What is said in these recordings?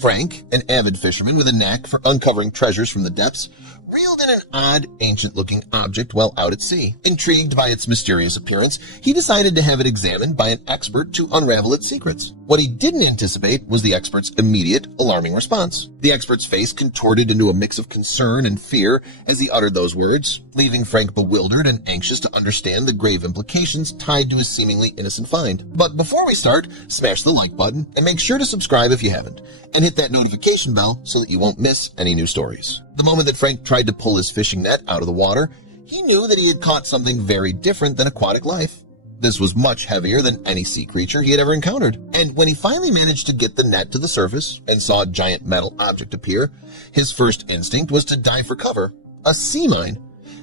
Frank, an avid fisherman with a knack for uncovering treasures from the depths, reeled in an odd, ancient-looking object while out at sea. Intrigued by its mysterious appearance, he decided to have it examined by an expert to unravel its secrets. What he didn't anticipate was the expert's immediate, alarming response. The expert's face contorted into a mix of concern and fear as he uttered those words, leaving Frank bewildered and anxious to understand the grave implications tied to his seemingly innocent find. But before we start, smash the like button and make sure to subscribe if you haven't, and hit that notification bell so that you won't miss any new stories. The moment that Frank tried to pull his fishing net out of the water, he knew that he had caught something very different than aquatic life. This was much heavier than any sea creature he had ever encountered, and when he finally managed to get the net to the surface and saw a giant metal object appear, his first instinct was to dive for cover. A sea mine.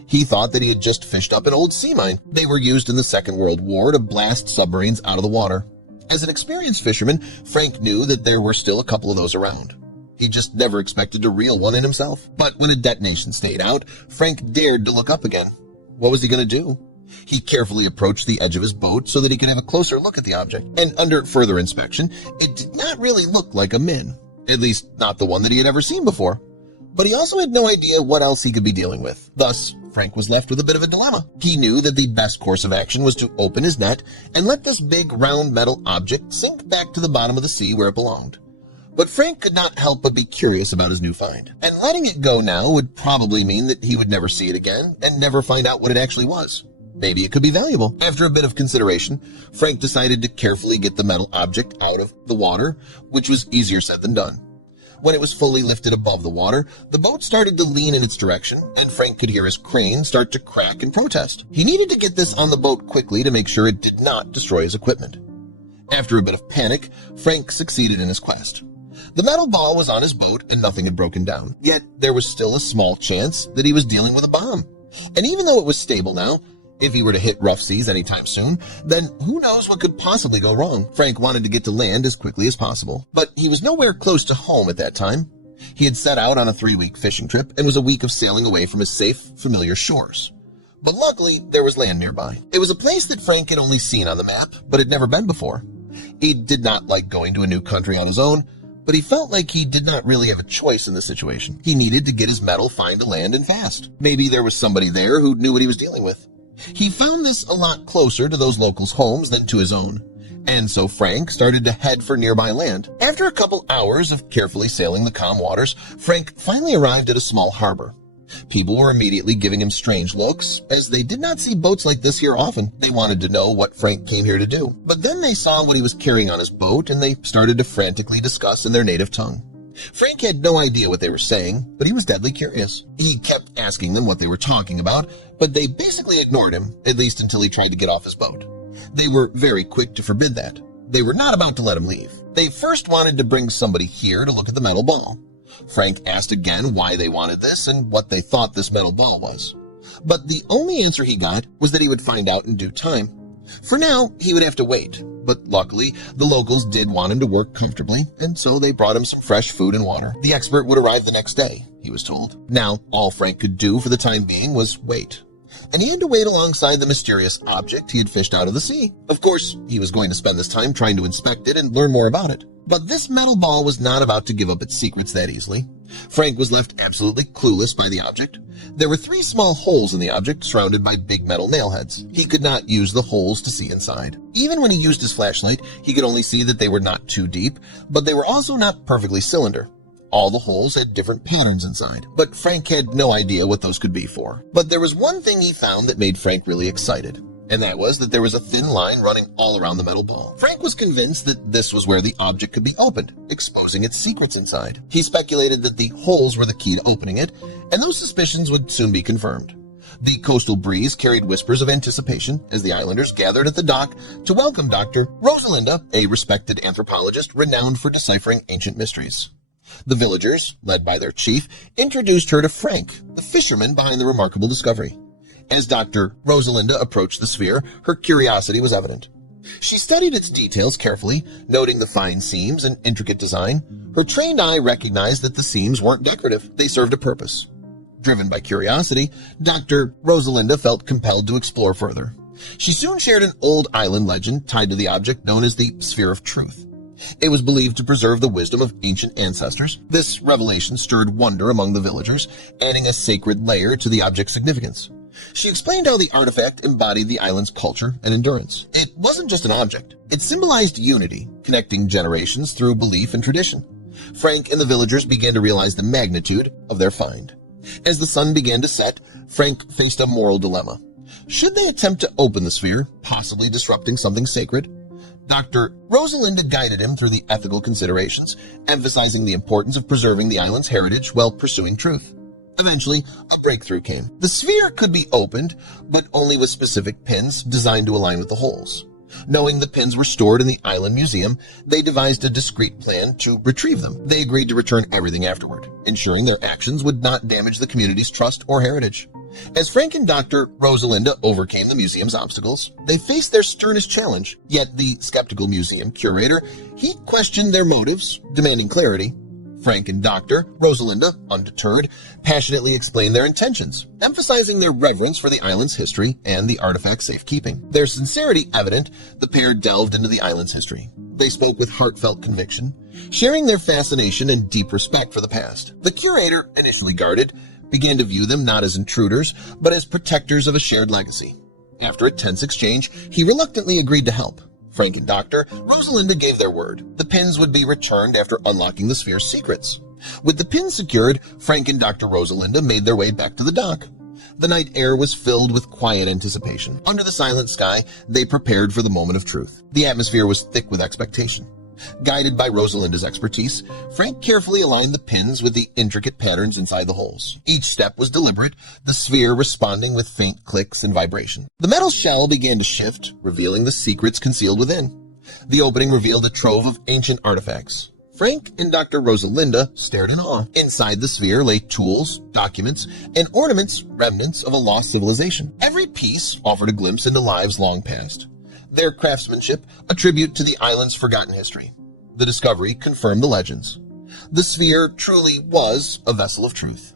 He thought that he had just fished up an old sea mine. They were used in the Second World War to blast submarines out of the water. As an experienced fisherman, Frank knew that there were still a couple of those around. He just never expected to reel one in himself. But when a detonation stayed out, Frank dared to look up again. What was he going to do? He carefully approached the edge of his boat so that he could have a closer look at the object. And under further inspection, it did not really look like a min. At least, not the one that he had ever seen before. But he also had no idea what else he could be dealing with. Thus, Frank was left with a bit of a dilemma. He knew that the best course of action was to open his net and let this big round metal object sink back to the bottom of the sea where it belonged. But Frank could not help but be curious about his new find. And letting it go now would probably mean that he would never see it again and never find out what it actually was. Maybe it could be valuable. After a bit of consideration, Frank decided to carefully get the metal object out of the water, which was easier said than done. When it was fully lifted above the water, the boat started to lean in its direction, and Frank could hear his crane start to crack and protest. He needed to get this on the boat quickly to make sure it did not destroy his equipment. After a bit of panic, Frank succeeded in his quest. The metal ball was on his boat and nothing had broken down. Yet there was still a small chance that he was dealing with a bomb. And even though it was stable now, if he were to hit rough seas anytime soon, then who knows what could possibly go wrong. Frank wanted to get to land as quickly as possible, but he was nowhere close to home at that time. He had set out on a 3-week fishing trip and was a week of sailing away from his safe, familiar shores. But luckily, there was land nearby. It was a place that Frank had only seen on the map, but had never been before. He did not like going to a new country on his own, but he felt like he did not really have a choice in this situation. He needed to get his metal, find a land, and fast. Maybe there was somebody there who knew what he was dealing with. He found this a lot closer to those locals' homes than to his own, and so Frank started to head for nearby land. After a couple hours of carefully sailing the calm waters, Frank finally arrived at a small harbor. People were immediately giving him strange looks, as they did not see boats like this here often. They wanted to know what Frank came here to do. But then they saw what he was carrying on his boat, and they started to frantically discuss in their native tongue. Frank had no idea what they were saying, but he was deadly curious. He kept asking them what they were talking about, but they basically ignored him, at least until he tried to get off his boat. They were very quick to forbid that. They were not about to let him leave. They first wanted to bring somebody here to look at the metal ball. Frank asked again why they wanted this and what they thought this metal ball was. But the only answer he got was that he would find out in due time. For now, he would have to wait, but luckily, the locals did want him to work comfortably, and so they brought him some fresh food and water. The expert would arrive the next day, he was told. Now, all Frank could do for the time being was wait. And he had to wait alongside the mysterious object he had fished out of the sea. Of course, he was going to spend this time trying to inspect it and learn more about it. But this metal ball was not about to give up its secrets that easily. Frank was left absolutely clueless by the object. There were 3 small holes in the object surrounded by big metal nail heads. He could not use the holes to see inside. Even when he used his flashlight, he could only see that they were not too deep, but they were also not perfectly cylinder. All the holes had different patterns inside, but Frank had no idea what those could be for. But there was one thing he found that made Frank really excited, and that was that there was a thin line running all around the metal ball. Frank was convinced that this was where the object could be opened, exposing its secrets inside. He speculated that the holes were the key to opening it, and those suspicions would soon be confirmed. The coastal breeze carried whispers of anticipation as the islanders gathered at the dock to welcome Dr. Rosalinda, a respected anthropologist renowned for deciphering ancient mysteries. The villagers, led by their chief, introduced her to Frank, the fisherman behind the remarkable discovery. As Dr. Rosalinda approached the sphere, her curiosity was evident. She studied its details carefully, noting the fine seams and intricate design. Her trained eye recognized that the seams weren't decorative. They served a purpose. Driven by curiosity, Dr. Rosalinda felt compelled to explore further. She soon shared an old island legend tied to the object known as the Sphere of Truth. It was believed to preserve the wisdom of ancient ancestors. This revelation stirred wonder among the villagers, adding a sacred layer to the object's significance. She explained how the artifact embodied the island's culture and endurance. It wasn't just an object. It symbolized unity, connecting generations through belief and tradition. Frank and the villagers began to realize the magnitude of their find. As the sun began to set, Frank faced a moral dilemma. Should they attempt to open the sphere, possibly disrupting something sacred? Dr. Rosalinda guided him through the ethical considerations, emphasizing the importance of preserving the island's heritage while pursuing truth. Eventually, a breakthrough came. The sphere could be opened, but only with specific pins designed to align with the holes. Knowing the pins were stored in the island museum, they devised a discreet plan to retrieve them. They agreed to return everything afterward, ensuring their actions would not damage the community's trust or heritage. As Frank and Dr. Rosalinda overcame the museum's obstacles, they faced their sternest challenge. Yet the skeptical museum curator, he questioned their motives, demanding clarity. Frank and Dr. Rosalinda, undeterred, passionately explained their intentions, emphasizing their reverence for the island's history and the artifact's safekeeping. Their sincerity evident, the pair delved into the island's history. They spoke with heartfelt conviction, sharing their fascination and deep respect for the past. The curator, initially guarded, began to view them not as intruders, but as protectors of a shared legacy. After a tense exchange, he reluctantly agreed to help. Frank and Dr. Rosalinda gave their word. The pins would be returned after unlocking the sphere's secrets. With the pins secured, Frank and Dr. Rosalinda made their way back to the dock. The night air was filled with quiet anticipation. Under the silent sky, they prepared for the moment of truth. The atmosphere was thick with expectation. Guided by Rosalinda's expertise, Frank carefully aligned the pins with the intricate patterns inside the holes. Each step was deliberate, the sphere responding with faint clicks and vibration. The metal shell began to shift, revealing the secrets concealed within. The opening revealed a trove of ancient artifacts. Frank and Dr. Rosalinda stared in awe. Inside the sphere lay tools, documents, and ornaments, remnants of a lost civilization. Every piece offered a glimpse into lives long past. Their craftsmanship, a tribute to the island's forgotten history. The discovery confirmed the legends. The sphere truly was a vessel of truth.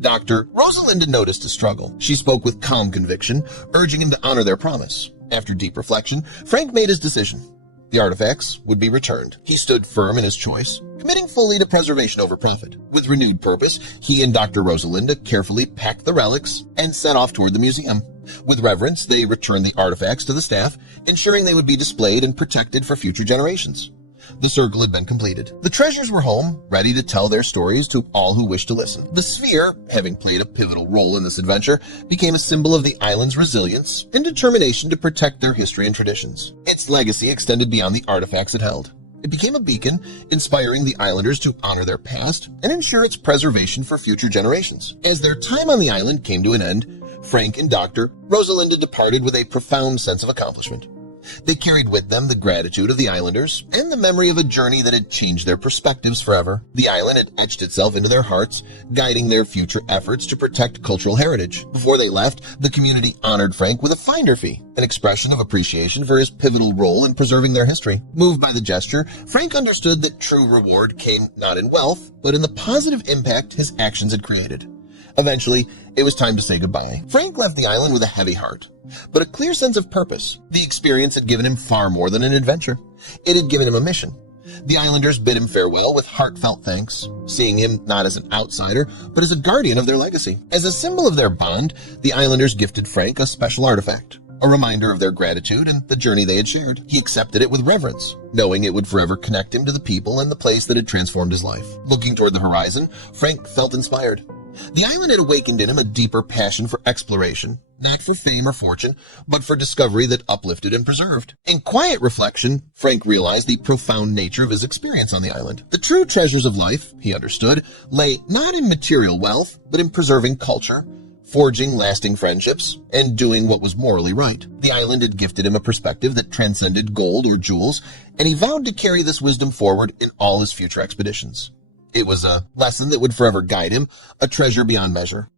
Dr. Rosalinda noticed a struggle. She spoke with calm conviction, urging him to honor their promise. After deep reflection, Frank made his decision. The artifacts would be returned. He stood firm in his choice, committing fully to preservation over profit. With renewed purpose, he and Dr. Rosalinda carefully packed the relics and set off toward the museum. With reverence, they returned the artifacts to the staff, ensuring they would be displayed and protected for future generations. The circle had been completed. The treasures were home, ready to tell their stories to all who wished to listen. The sphere, having played a pivotal role in this adventure, became a symbol of the island's resilience and determination to protect their history and traditions. Its legacy extended beyond the artifacts it held. It became a beacon, inspiring the islanders to honor their past and ensure its preservation for future generations. As their time on the island came to an end, Frank and Dr. Rosalinda departed with a profound sense of accomplishment. They carried with them the gratitude of the islanders and the memory of a journey that had changed their perspectives forever. The island had etched itself into their hearts, guiding their future efforts to protect cultural heritage. Before they left, the community honored Frank with a finder fee, an expression of appreciation for his pivotal role in preserving their history. Moved by the gesture, Frank understood that true reward came not in wealth, but in the positive impact his actions had created. Eventually, it was time to say goodbye. Frank left the island with a heavy heart, but a clear sense of purpose. The experience had given him far more than an adventure. It had given him a mission. The islanders bid him farewell with heartfelt thanks, seeing him not as an outsider, but as a guardian of their legacy. As a symbol of their bond, the islanders gifted Frank a special artifact, a reminder of their gratitude and the journey they had shared. He accepted it with reverence, knowing it would forever connect him to the people and the place that had transformed his life. Looking toward the horizon, Frank felt inspired. The island had awakened in him a deeper passion for exploration, not for fame or fortune, but for discovery that uplifted and preserved. In quiet reflection, Frank realized the profound nature of his experience on the island. The true treasures of life, he understood, lay not in material wealth, but in preserving culture, forging lasting friendships, and doing what was morally right. The island had gifted him a perspective that transcended gold or jewels, and he vowed to carry this wisdom forward in all his future expeditions. It was a lesson that would forever guide him, a treasure beyond measure.